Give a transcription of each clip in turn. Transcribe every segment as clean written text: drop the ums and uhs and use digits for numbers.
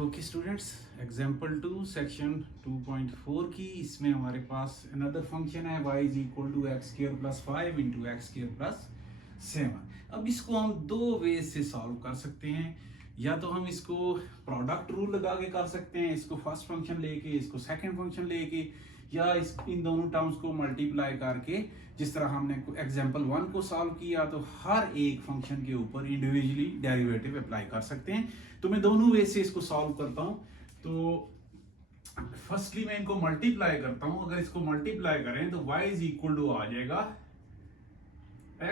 Okay students, example 2 section 2.4 की इसमें हमारे पास अनदर फंक्शन है y is equal to x square plus 5 into x square plus 7। अब इसको हम दो वे से सॉल्व कर सकते हैं। या तो हम इसको प्रोडक्ट रूल लगा के कर सकते हैं, इसको फर्स्ट फंक्शन लेके इसको सेकंड फंक्शन लेके, या इन दोनों टर्म्स को मल्टीप्लाई करके जिस तरह हमने एग्जाम्पल 1 को सॉल्व किया तो हर एक फंक्शन के ऊपर इंडिविजुअली डेरिवेटिव अप्लाई कर सकते हैं। तो मैं दोनों वे से इसको सॉल्व करता हूं। तो फर्स्टली मैं इनको मल्टीप्लाई करता हूं। अगर इसको मल्टीप्लाई करें तो y इज इक्वल टू आ जाएगा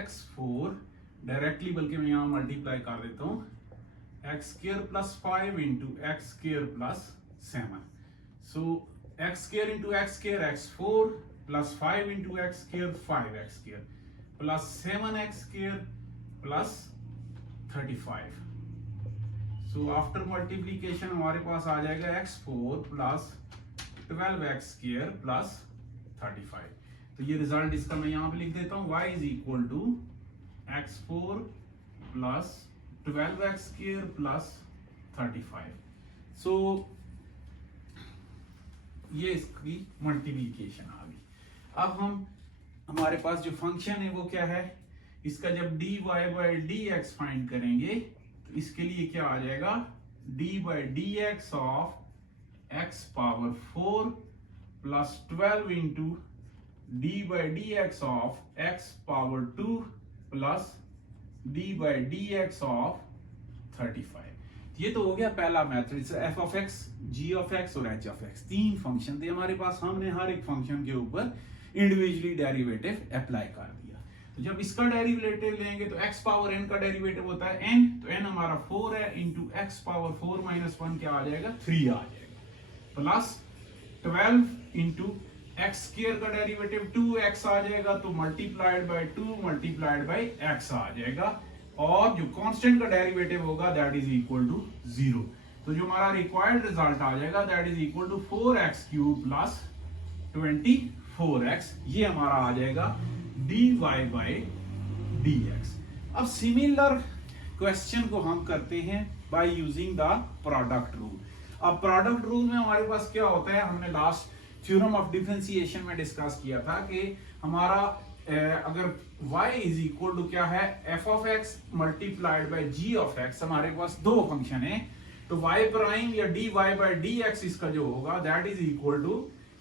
x4 डायरेक्टली, बल्कि मैं यहां मल्टीप्लाई कर देता हूं x square plus 5 into x square plus 7। So x square into x square x4 plus 5 into x square 5x square plus 7x square plus 35। So after multiplication हमारे पास आ जाएगा x4 plus 12x square plus 35। तो ये result इसका मैं यहां पे लिख देता हूं, y is equal to x4 plus 12x square plus 35। So ये इसकी मल्टीप्लीकेशन आ गई। अब हमारे पास जो फंक्शन है वो क्या है, इसका जब dy बाई dx फाइंड करेंगे तो इसके लिए क्या आ जाएगा, d by dx of x power 4 plus 12 into d by dx of x power 2 plus d by dx of 35। ये तो हो गया पहला method, f of x, g of x और एच ऑफ एक्स। तीन फंक्शन थे हमारे पास, हमने हर एक फंक्शन के ऊपर इंडिविजुअली डेरिवेटिव अप्लाई कर दिया। तो जब इसका डेरिवेटिव लेंगे तो x पावर n का डेरिवेटिव होता है n, तो n हमारा 4 है इंटू एक्स पावर 4 माइनस 1 क्या आ जाएगा, 3 आ जाएगा, प्लस 12 इंटू एक्स स्क्वायर का डेरिवेटिव 2x आ जाएगा, तो multiplied by 2 multiplied by x आ जाएगा, और जो कांस्टेंट का डेरिवेटिव होगा दैट इज इक्वल टू 0। तो जो हमारा रिक्वायर्ड रिजल्ट आ जाएगा that is equal to 4x cube plus 24x। ये हमारा आ जाएगा dy बाई dx। अब सिमिलर क्वेश्चन को हम करते हैं by using the product rule. अब प्रोडक्ट रूल में हमारे पास क्या होता है, हमने लास्ट थ्योरम ऑफ डिफरेंशिएशन में डिस्कस किया था कि हमारा अगर y इज इक्वल टू क्या है, f of x multiplied by g of x, हमारे पास दो फंक्शन है, तो y प्राइम या dy बाय dx इसका जो होगा that is equal to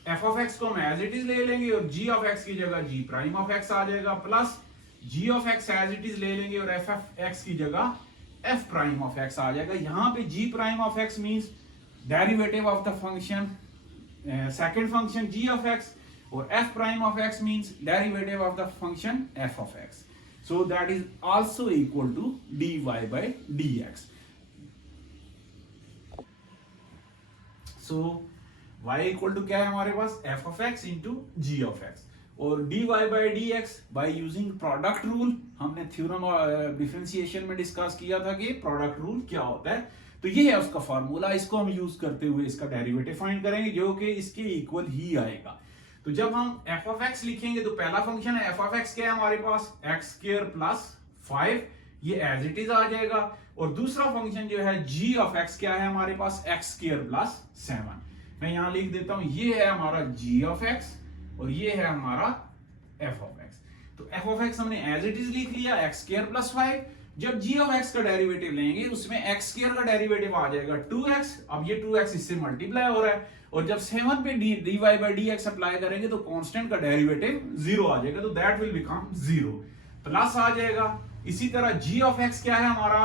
f of x को हम एज इट इज ले लेंगे और g ऑफ x की जगह g प्राइम ऑफ x आ जाएगा, plus g of x as it is ले लेंगे और f ऑफ x की जगह f प्राइम ऑफ x आ जाएगा। यहाँ पे g prime of x means derivative of the function second function g of x, और f prime of x means derivative of the function f of x. So that is also equal to dy by dx. So y equal to क्या है हमारे पास, f of x into g of x, और dy by dx by using product rule हमने theorem differentiation में discuss किया था कि product rule क्या होता है। तो ये है उसका फार्मूला, इसको हम यूज करते हुए इसका डेरिवेटिव फाइंड करेंगे जो कि इसके इक्वल ही आएगा। तो जब हम f of x लिखेंगे तो पहला फंक्शन है f of x क्या है हमारे पास, x स्क्वायर प्लस 5, ये एज इट इज आ जाएगा, और दूसरा फंक्शन जो है g of x क्या है हमारे पास, x स्क्वायर प्लस 7। मैं यहां लिख देता हूं, ये है हमारा g of x और ये है हमारा f of x। तो f of x हमने एज इट इज लिख लिया, x स्क्वायर प्लस 5। जब g of x का डेरिवेटिव लेंगे उसमें x स्क्वायर का डेरिवेटिव आ जाएगा 2x, अब ये 2x इससे मल्टीप्लाई हो रहा है, और जब 7 पे dy by dx अप्लाई करेंगे तो कांस्टेंट का डेरिवेटिव 0 आ जाएगा, तो दैट विल बिकम 0, प्लस आ जाएगा। इसी तरह g of x क्या है हमारा,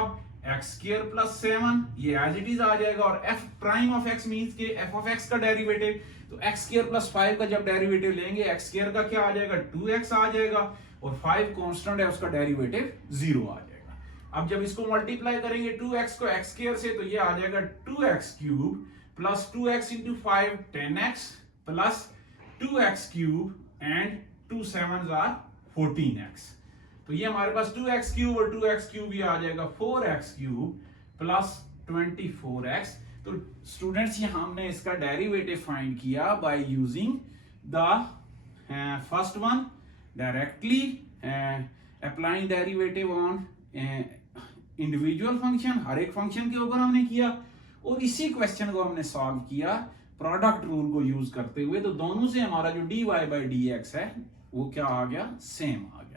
x स्क्वायर प्लस 7, ये एज इट इज आ जाएगा, और f prime of x means के f of x का डेरिवेटिव, तो x स्क्वायर प्लस 5 का जब डेरिवेटिव लेंगे x स्क्वायर का क्या आ जाएगा, 2x आ जाएगा, और 5 कांस्टेंट है उसका डेरिवेटिव 0 आ जाएगा। अब जब इसको मल्टीप्लाई करेंगे 2x को x स्क्वायर से, तो ये आ जाएगा 2x cube plus 2x into 5 10x plus 2x cube and 2 7s are 14x। तो ये हमारे पास 2x क्यूब और 2x क्यूब ये आ जाएगा 4x क्यूब प्लस 24x। तो स्टूडेंट्स ये हमने इसका डेरिवेटिव फाइंड किया by using the first one directly applying derivative on individual function, हर एक फंक्शन के ऊपर हमने किया, और इसी क्वेश्चन को हमने सॉल्व किया प्रोडक्ट रूल को यूज करते हुए, तो दोनों से हमारा जो dy by dx है वो क्या आ गया, सेम आ गया।